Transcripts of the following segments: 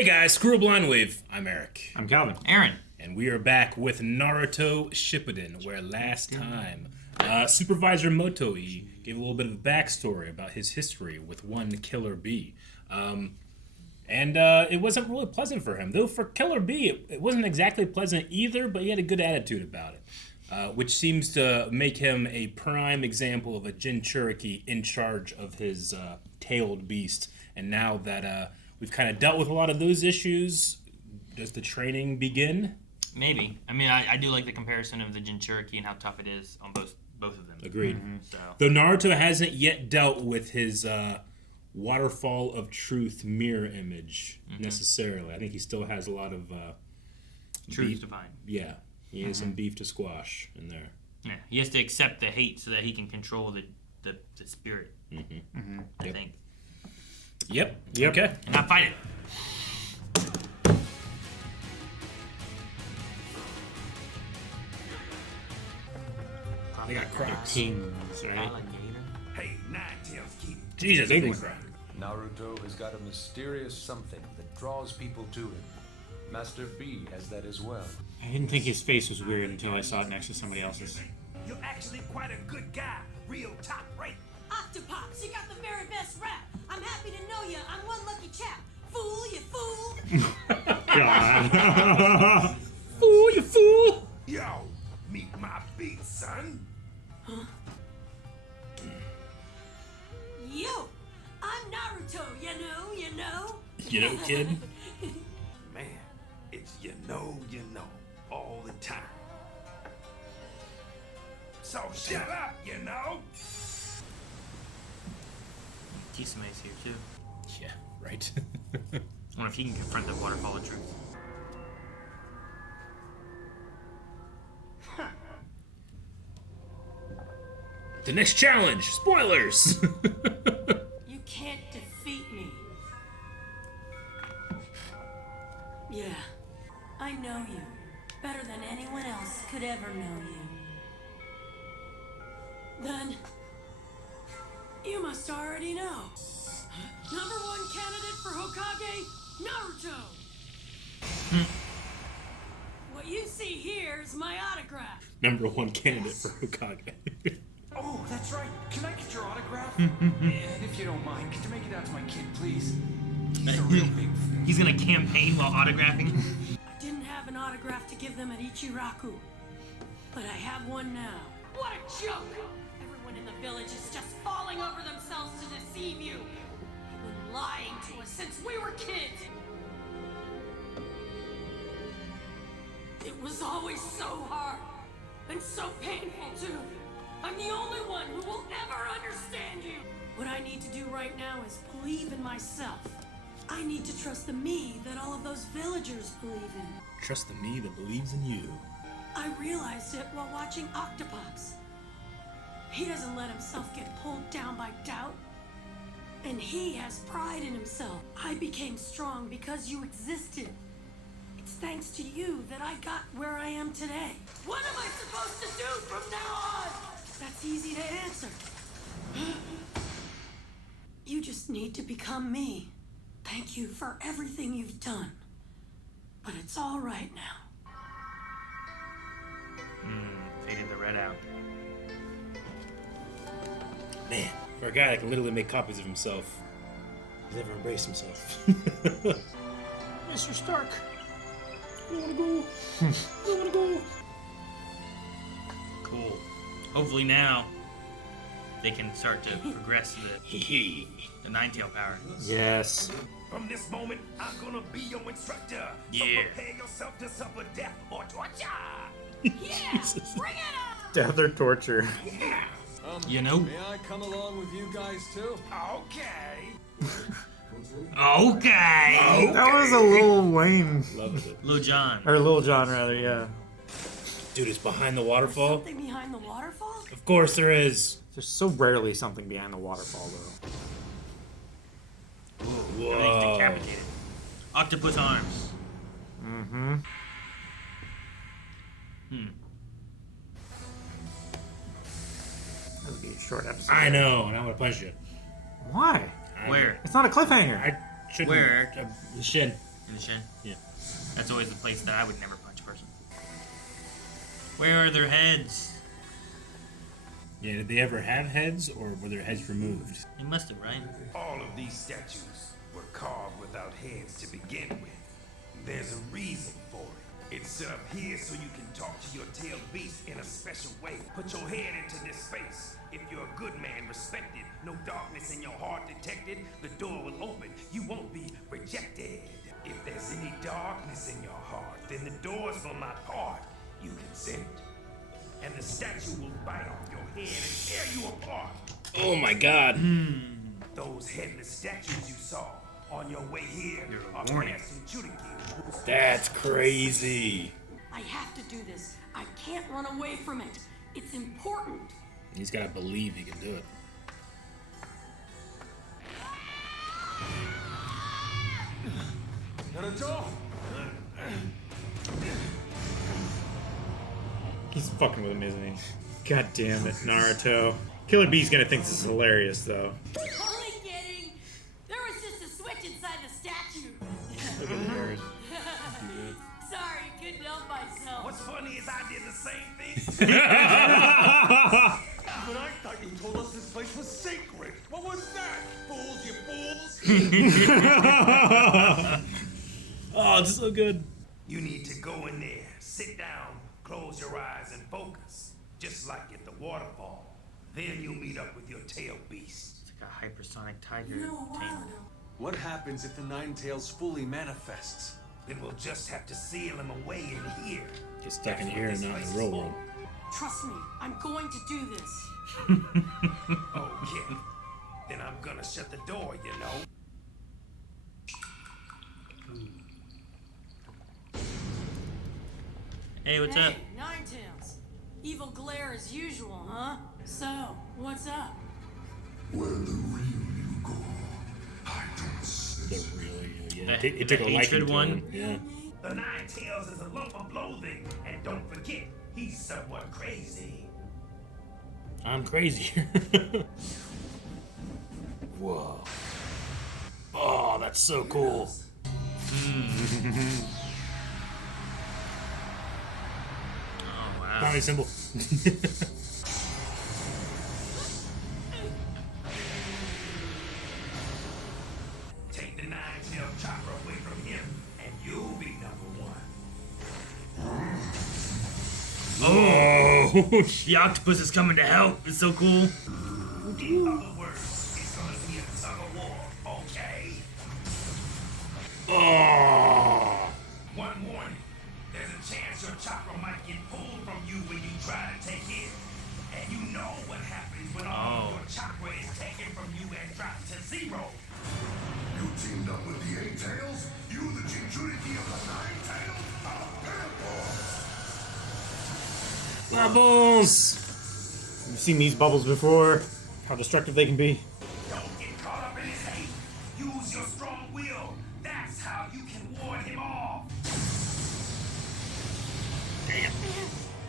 Hey guys, Screw Blind Wave. I'm Eric. I'm Calvin. Aaron. And we are back with Naruto Shippuden, where last time Supervisor Motoi gave a little bit of backstory about his history with one Killer Bee. And it wasn't really pleasant for him. Though for Killer Bee, it wasn't exactly pleasant either, but he had a good attitude about it. Which seems to make him a prime example of a Jinchuriki in charge of his tailed beast. And now that we've kind of dealt with a lot of those issues, does the training begin? Maybe. I mean, I do like the comparison of the Jinchuriki and how tough it is on both of them. Agreed. Mm-hmm. So. Though Naruto hasn't yet dealt with his Waterfall of Truth mirror image necessarily. I think he still has a lot of truth to find. Yeah, he has some beef to squash in there. Yeah, he has to accept the hate so that he can control the spirit. I think. Yep. Okay. And not fight it. They got Crocs. Kings, right? Alligator. Hey, Nine Tails Kid. Jesus, they were Naruto has got a mysterious something that draws people to him. Master B has that as well. I didn't think his face was weird until I saw it next to somebody else's. You're actually quite a good guy. Real top rate. Octopops, you got the very best rap. I'm happy to know you. I'm one lucky chap. Fool, you fool. God. Fool, you fool! Yo, meet my beat, son. Yo, I'm Naruto, you know. You know, kid? Man, it's you know, all the time. So shut up, you know. Kisame's here too. Yeah, right. I wonder if he can confront the Waterfall of Truth. The next challenge! Spoilers! You can't defeat me. Yeah, I know you. Better than anyone else could ever know you. Then, you must already know. Number one candidate for Hokage, Naruto. What you see here is my autograph. Number one candidate for Hokage. Oh, that's right. Can I get your autograph? And if you don't mind, could you make it out to my kid, please? He's a real big fan. He's gonna campaign while autographing. I didn't have an autograph to give them at Ichiraku, but I have one now. What a joke! Everyone in the village is just falling over themselves to deceive you. You've been lying to us since we were kids. It was always so hard and so painful too. I'm the only one who will ever understand you. What I need to do right now is believe in myself. I need to trust the me that all of those villagers believe in. Trust the me that believes in you. I realized it while watching Octopops. He doesn't let himself get pulled down by doubt. And he has pride in himself. I became strong because you existed. It's thanks to you that I got where I am today. What am I supposed to do from now on? That's easy to answer. You just need to become me. Thank you for everything you've done. But it's all right now. Faded the red out. Man, for a guy that can literally make copies of himself, he's never embraced himself. Mr. Stark, I wanna go. I wanna go. Cool. Hopefully now they can start to progress the Nine-Tail power. Yes. From this moment, I'm gonna be your instructor. So Yeah. prepare yourself to suffer death or torture. Yeah! Bring it on! Death or torture. Yeah. You know? May I come along with you guys too? Okay. Okay. That was a Lil Wayne. Loved it. Lil John. Or Lil John, rather, yeah. Dude, it's behind the waterfall? Something behind the waterfall? Of course there is. There's so rarely something behind the waterfall, though. I think Whoa. decapitated. Octopus arms. Mm-hmm. That would be a short episode. I know, and I'm gonna punch you. Why? Where? It's not a cliffhanger. I shouldn't. Where? The shin. In the shed? Yeah. That's always the place that I would never punch a person. Where are their heads? Yeah, did they ever have heads, or were their heads removed? You must have, right? All of these statues were carved without heads to begin with. There's a reason for it. It's set up here so you can talk to your tailed beast in a special way. Put your head into this space. If you're a good man, respected, no darkness in your heart detected, the door will open. You won't be rejected. If there's any darkness in your heart, then the doors will not part. You consent. And the statue will bite off your head and tear you apart. Oh my god. Those headless statues you saw on your way here are warning. past Jinchuriki. That's crazy. I have to do this. I can't run away from it. It's important. He's gotta believe he can do it. Naruto! He's fucking with him, isn't he? God damn it, Naruto. Killer Bee's gonna think this is hilarious, though. Only kidding. There was just a switch inside the statue. Look at the nerd. Sorry, couldn't help myself. What's funny is I did the same thing. But I thought you told us this place was sacred. What was that? Fools, you fools! Oh, it's so good. You need to go in there, sit down, close your eyes, and focus. Just like at the waterfall. Then you'll meet up with your tail beast. It's like a hypersonic tiger You know, a while tamer. ago, What happens if the Nine Tails fully manifests? Then we'll just have to seal him away in here. Get stuck in That's here what and this not in place the real is world. trust me, I'm going to do this. for. Okay. Then I'm gonna shut the door, you know. Hey, what's Hey, up? Nine Tails. Evil glare as usual, huh? So, what's up? The real you, yeah. The- It took the a liking hatred to one? him. Yeah. The Nine Tails is a lump of loathing, and don't forget, he's somewhat crazy. I'm crazy. Whoa. Oh, that's so cool. Oh, wow. Bounty symbol. Take the nine-tail chakra away from him, and you'll be number one. Oh, The octopus is coming to help. It's so cool. In other words, it's gonna be a tug of war, okay? oh. One warning. There's a chance your chakra might get pulled from you when you try to take it. And you know what happens when all of your chakra is taken from you and dropped to zero. You teamed up with the Eight Tails? You the Jinchuriki of the Nine Tails? Bubbles. You've seen these bubbles before? How destructive they can be. Don't get caught up in his hate. Use your strong will. That's how you can ward him off. Damn.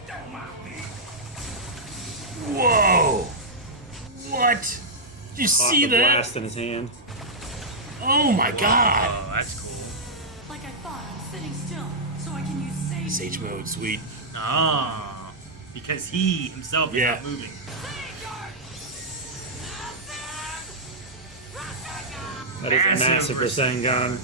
Don't mind me. Whoa. What? Did you Caught see the that? blast in his hand. Oh my god. Oh, that's cool. Like I thought, I'm sitting still, so I can use Sage. Sage mode, sweet. Ah, because he himself is Yeah. not moving. That is a massive Massive Rasengan.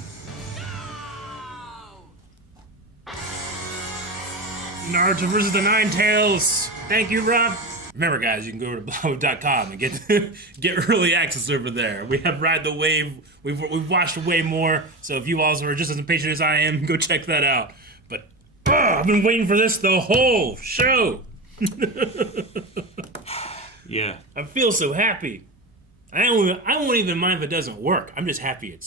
Naruto versus the Nine Tails. Thank you, Rob. Remember, guys, you can go to blog.com and get early access over there. We have Ride the Wave. We've watched way more. So if you also are just as impatient as I am, go check that out. But I've been waiting for this the whole show. Yeah. I feel so happy. I won't even mind if it doesn't work. I'm just happy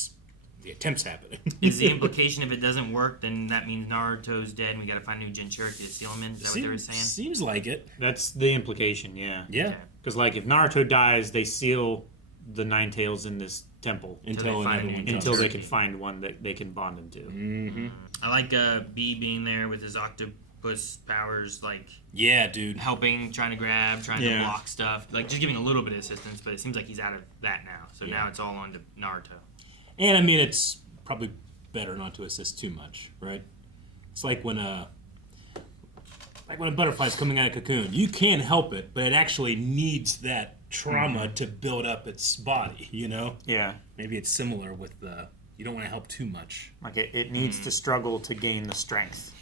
the attempt's happening. Is the implication if it doesn't work, then that means Naruto's dead and we gotta find a new Jinchuriki to seal him in? Is that what they were saying? Seems like it. That's the implication, yeah. Yeah. Okay. Because, like, if Naruto dies, they seal the Nine Tails in this temple Until they find another a one new comes. until they Jinchuriki. can find one that they can bond him to. Mm-hmm. I like B being there with his octopus powers, like Yeah, dude. helping, trying to grab, trying to Yeah. block stuff, like just giving a little bit of assistance. But it seems like he's out of that now, so Yeah. now it's all on to Naruto. And I mean, it's probably better not to assist too much, right? It's like when a butterfly's coming out of a cocoon. You can't help it, but it actually needs that trauma to build up its body, you know? Yeah. Maybe it's similar with the... You don't want to help too much. Like, it needs to struggle to gain the strength.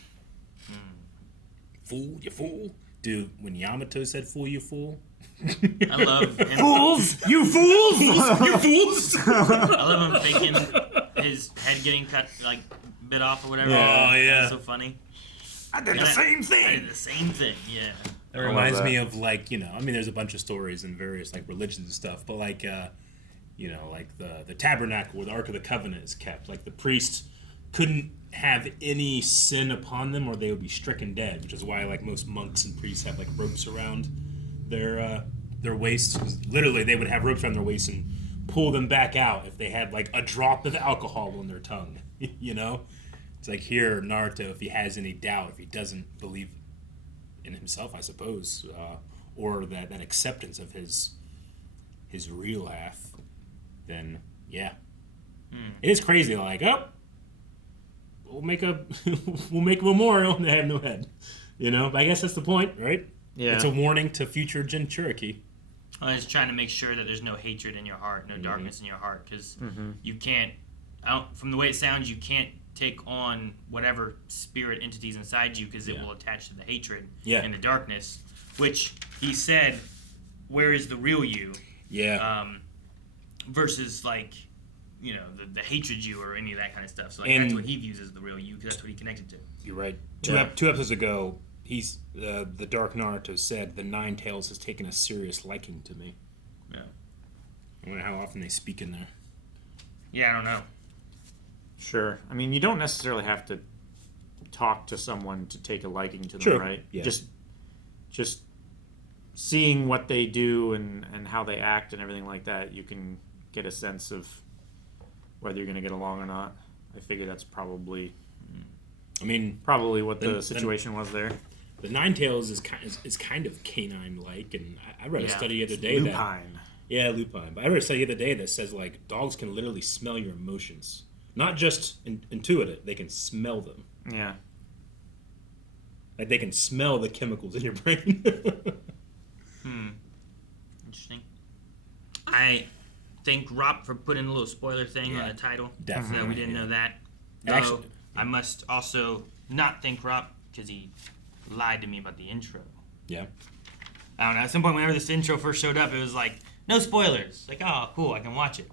Fool, you fool. Dude, when Yamato said fool, you fool... I love him. Fools! You fools! You fools! I love him faking his head getting cut, like, bit off or whatever. Yeah. Oh, yeah. That's so funny. I did And the same I thing! did the same thing, yeah. It reminds me of, like, you know, I mean, there's a bunch of stories in various, like, religions and stuff, but, like, you know, like the tabernacle where the Ark of the Covenant is kept. Like, the priest couldn't have any sin upon them or they would be stricken dead, which is why, like, most monks and priests have, like, ropes around their waists. 'Cause literally, they would have ropes around their waists and pull them back out if they had, like, a drop of alcohol on their tongue, you know? It's like here, Naruto, if he has any doubt, if he doesn't believe in himself, I suppose, or that acceptance of his real half, then yeah, it is crazy. Like, oh, we'll make a memorial and they have no head, you know. But I guess that's the point, right? Yeah. It's a warning to future Jinchuriki. I was trying to make sure that there's no hatred in your heart, no darkness in your heart, because Mm-hmm. you can't. From the way it sounds, you can't take on whatever spirit entities inside you because it will attach to the hatred and the darkness. Which he said, "Where is the real you?" Yeah. Versus like, you know, the hatred you or any of that kind of stuff. So like And- that's what he views as the real you because that's what he connected to. You're right. Two episodes ago, the Dark Naruto said the Nine Tails has taken a serious liking to me. Yeah. I wonder how often they speak in there. Yeah, I don't know. Sure. I mean, you don't necessarily have to talk to someone to take a liking to them, Sure. right? Yeah. Just seeing what they do and how they act and everything like that, you can get a sense of whether you're going to get along or not. I figure that's probably I mean, what the situation was there. the Nine Tails is kind of canine-like, and I read a study the other day Lupine. lupine. But I read a study the other day that says like dogs can literally smell your emotions, not just intuit it; they can smell them. Yeah. Like they can smell the chemicals in your brain. Interesting. I thank Rob for putting a little spoiler thing on the title. Definitely, So we didn't know that. And Though, actually- I must also not thank Rob because he lied to me about the intro. Yeah. I don't know. At some point, whenever this intro first showed up, it was like, no spoilers. Like, oh, cool, I can watch it.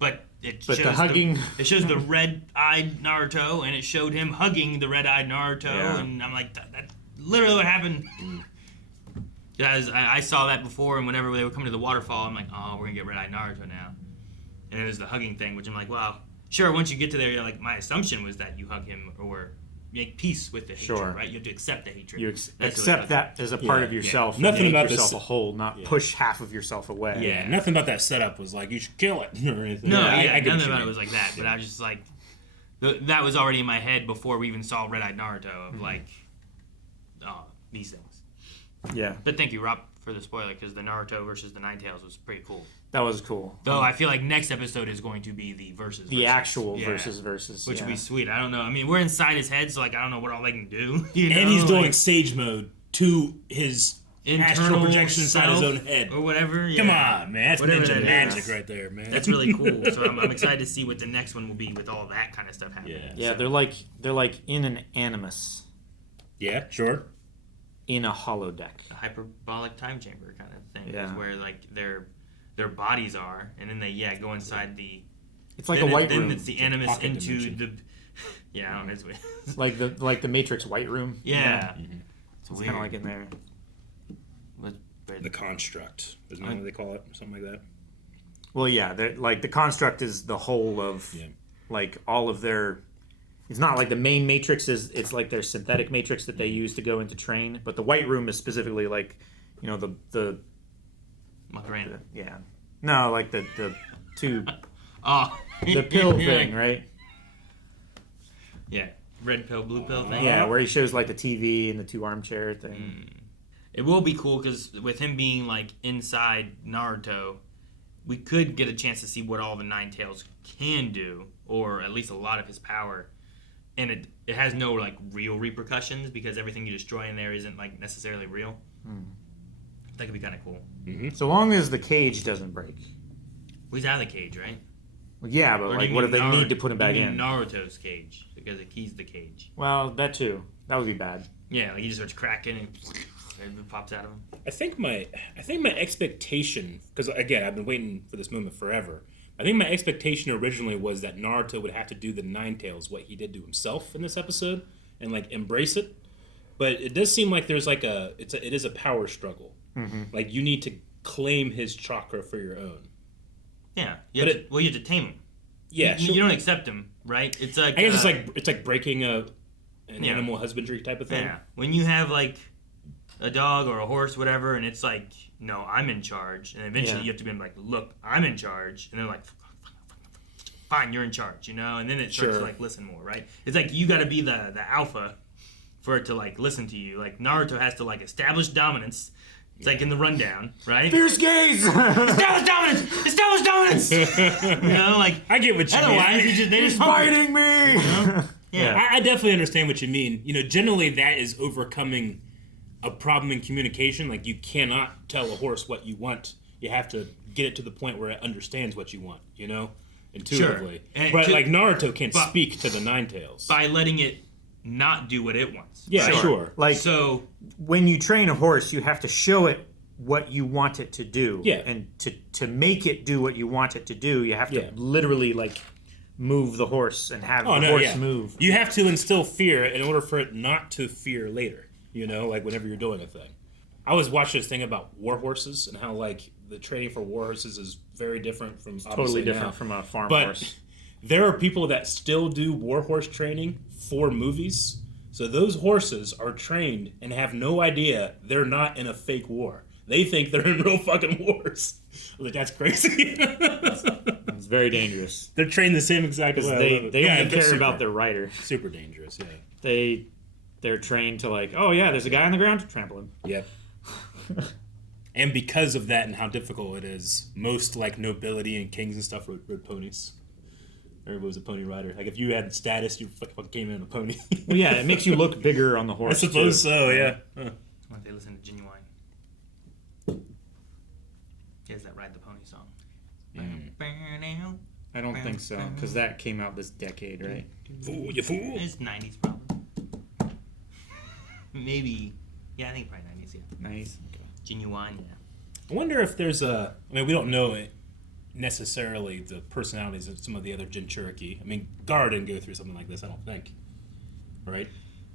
But it But shows the hugging. it shows the red-eyed Naruto, and it showed him hugging the red-eyed Naruto, Yeah. and I'm like, that's literally what happened. Guys, I saw that before, and whenever they would come to the waterfall, I'm like, oh, we're gonna get red-eyed Naruto now. And it was the hugging thing, which I'm like, wow. Sure, once you get to there, you're like, my assumption was that you hug him or make peace with the hatred, Sure. right? You have to accept the hatred. You That's really accept what- that as a part Yeah. of yourself. Nothing and make about yourself this- a whole, not push half of yourself away. Yeah, nothing about that setup was like you should kill it or anything. No, I yeah, get what none you about it mean. was like that. But I was just like, that was already in my head before we even saw Red Eyed Naruto of like, oh, these things. Yeah. But thank you, Rob, for the spoiler because the Naruto versus the Nine Tails was pretty cool. That was cool. Though I feel like next episode is going to be the versus. The actual Yeah. versus. Which yeah. would be sweet. I don't know. I mean, we're inside his head, so like I don't know what all they can do. You know? And he's doing like, Sage mode to his astral projection inside his own head. or whatever. Come yeah. on, man. That's Whatever ninja that magic is. right there, man. That's really cool. So I'm excited to see what the next one will be with all that kind of stuff happening. Yeah. Yeah, they're like in an animus Yeah, sure. in a holodeck. A hyperbolic time chamber kind of thing. Yeah. Is where like their bodies are, and then they go inside the. It's like then a white then room. it's the animus pocket into dimension. the. Yeah, I don't know. It's weird. like the Matrix white room. Yeah. It's kind of like in there. The construct. Isn't that what they call it? Something like that. Well, yeah, like the construct is the whole of like all of their. It's not like the main matrix is. It's like their synthetic matrix that they use to go into train. But the white room is specifically like, you know, the Macarena. yeah, no, like the tube, Oh. the pill thing, right? Yeah. Red pill, blue pill thing. Yeah, where he shows like the TV and the two armchair thing. It will be cool because with him being like inside Naruto, we could get a chance to see what all the Nine Tails can do, or at least a lot of his power. And it has no like real repercussions because everything you destroy in there isn't like necessarily real. That could be kind of cool. So long as the cage doesn't break. Well, he's out of the cage, right? Well, yeah, but Or do like, you what if mean they need to put him back you mean in? Naruto's cage because he's the cage. Well, that too. That would be bad. Yeah, like he just starts cracking and it pops out of him. I think my expectation, because again I've been waiting for this moment forever. I think my expectation originally was that Naruto would have to do the Nine Tails, what he did to himself in this episode, and like embrace it. But it does seem like there's like it is a power struggle. Like you need to claim his chakra for your own. Yeah, you have to tame him. Yeah, you don't accept him, right? It's like I guess it's like breaking an animal husbandry type of thing. Yeah, when you have like a dog or a horse, whatever, and it's like, no, I'm in charge, and eventually you have to be like, look, I'm in charge, and they're like, fine, you're in charge, you know, and then it starts to like listen more, right? It's like you got to be the alpha for it to like listen to you. Like Naruto has to like establish dominance. It's like in the rundown, right? Fierce gaze! Establish dominance! Establish dominance! You know, like I get what you mean. Otherwise, they just Fighting me! You know? Yeah, I definitely understand what you mean. You know, generally that is overcoming a problem in communication. Like you cannot tell a horse what you want. You have to get it to the point where it understands what you want. You know, intuitively. Sure. But like Naruto can't speak to the Nine Tails by letting it not do what it wants. Yeah, sure. Like so, when you train a horse, you have to show it what you want it to do. Yeah. And to make it do what you want it to do, you have to literally like move the horse and have the horse move. You have to instill fear in order for it not to fear later. You know, like whenever you're doing a thing. I was watching this thing about war horses and how like the training for war horses is very different from Totally different from a farm but horse. There are people that still do war horse training for movies. So those horses are trained and have no idea they're not in a fake war. They think they're in real fucking wars. I was like, that's crazy. It's very dangerous. They're trained the same exact way. They don't even care about their rider. Super dangerous, yeah. They're trained to like, oh yeah, there's a guy on the ground, trample him. Yep. And because of that and how difficult it is, most like nobility and kings and stuff rode ponies. Everybody was a pony rider. Like if you had status, you fucking came in on a pony. Well, yeah, it makes you look bigger on the horse. I suppose too. so. Yeah. Huh. What if they listen to Genuine? He has that Ride the Pony song. I don't think so, because that came out this decade, right? Fool, you fool. It's 90s probably. Maybe. Yeah, I think probably 90s. Yeah. Nice. Okay. Genuine. Yeah. I wonder if there's a. I mean, we don't know it necessarily the personalities of some of the other Jinchuriki. I mean, Gaara didn't go through something like this, I don't think. Right?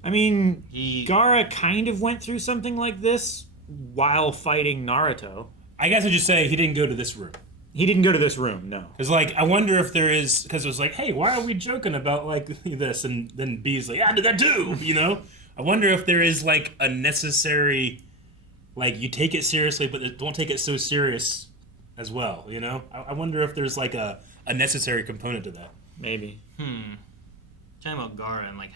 I mean, Gaara kind of went through something like this while fighting Naruto. I guess I'd just say he didn't go to this room. He didn't go to this room, no. Because, like, I wonder if there is... Because it was like, hey, why are we joking about, like, this? And then B's like, yeah, I did that too, you know? I wonder if there is, like, a necessary... Like, you take it seriously, but don't take it so serious as well, you know? I wonder if there's, like, a necessary component to that. Maybe. Talking about Gaara and, like,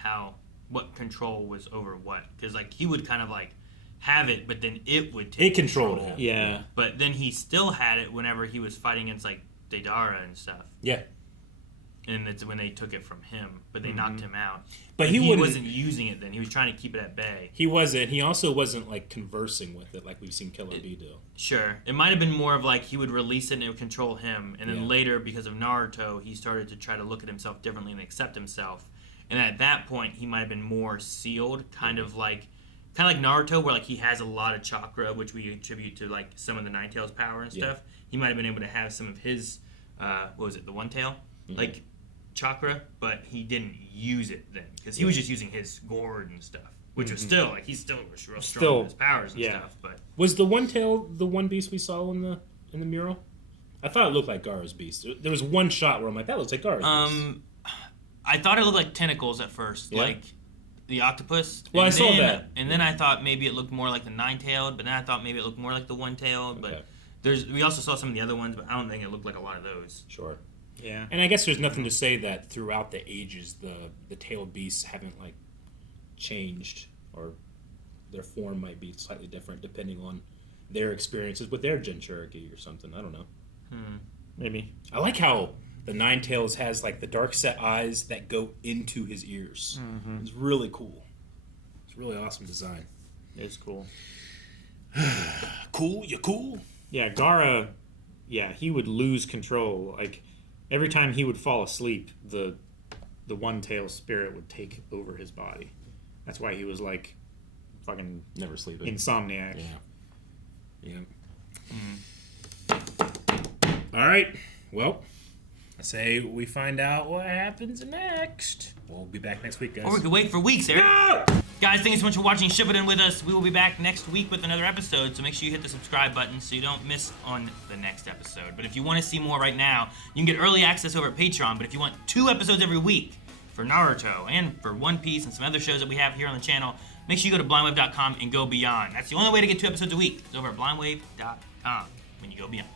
what control was over what. Because, like, he would kind of, like, have it, but then it would take controlled control. him. Yeah. But then he still had it whenever he was fighting against, like, Deidara and stuff. Yeah. And it's when they took it from him, but they knocked him out. But he wasn't using it then. He was trying to keep it at bay. He wasn't. He also wasn't, like, conversing with it like we've seen Killer B do. Sure. It might have been more of, like, he would release it and it would control him. And then Yeah. later, because of Naruto, he started to try to look at himself differently and accept himself. And at that point, he might have been more sealed, kind of like Naruto, where, like, he has a lot of chakra, which we attribute to, like, some of the Nine Tails power and stuff. He might have been able to have some of his, what was it, the One Tail? Like, chakra, but he didn't use it then because he was just using his gourd and stuff, which was still like he's still real strong with his powers and stuff. But was the One Tail the one beast we saw in the mural? I thought it looked like Gaara's beast. There was one shot where I'm like, that looks like Gaara's beast. I thought it looked like tentacles at first, like the octopus. Well, and I saw then, that. and then I thought maybe it looked more like the Nine-Tailed, but then I thought maybe it looked more like the One-Tailed. Okay. But we also saw some of the other ones, but I don't think it looked like a lot of those. Sure. Yeah. And I guess there's nothing to say that throughout the ages, the tailed beasts haven't, like, changed, or their form might be slightly different depending on their experiences with their Jinchuriki or something. I don't know. Maybe. I like how the Nine Tails has like the dark set eyes that go into his ears. It's really cool. It's really awesome design. It's cool. Cool? You cool? Yeah, Gaara, he would lose control. Like, every time he would fall asleep, the One Tail spirit would take over his body. That's why he was, like, fucking... Never sleeping. Insomniac. Yeah. All right. Well, I say we find out what happens next. We'll be back next week, guys. Or we could wait for weeks, Eric. No! Guys, thank you so much for watching Shippuden with us. We will be back next week with another episode, so make sure you hit the subscribe button so you don't miss on the next episode. But if you want to see more right now, you can get early access over at Patreon. But if you want 2 episodes every week for Naruto and for One Piece and some other shows that we have here on the channel, make sure you go to blindwave.com and go beyond. That's the only way to get 2 episodes a week. It's over at blindwave.com when you go beyond.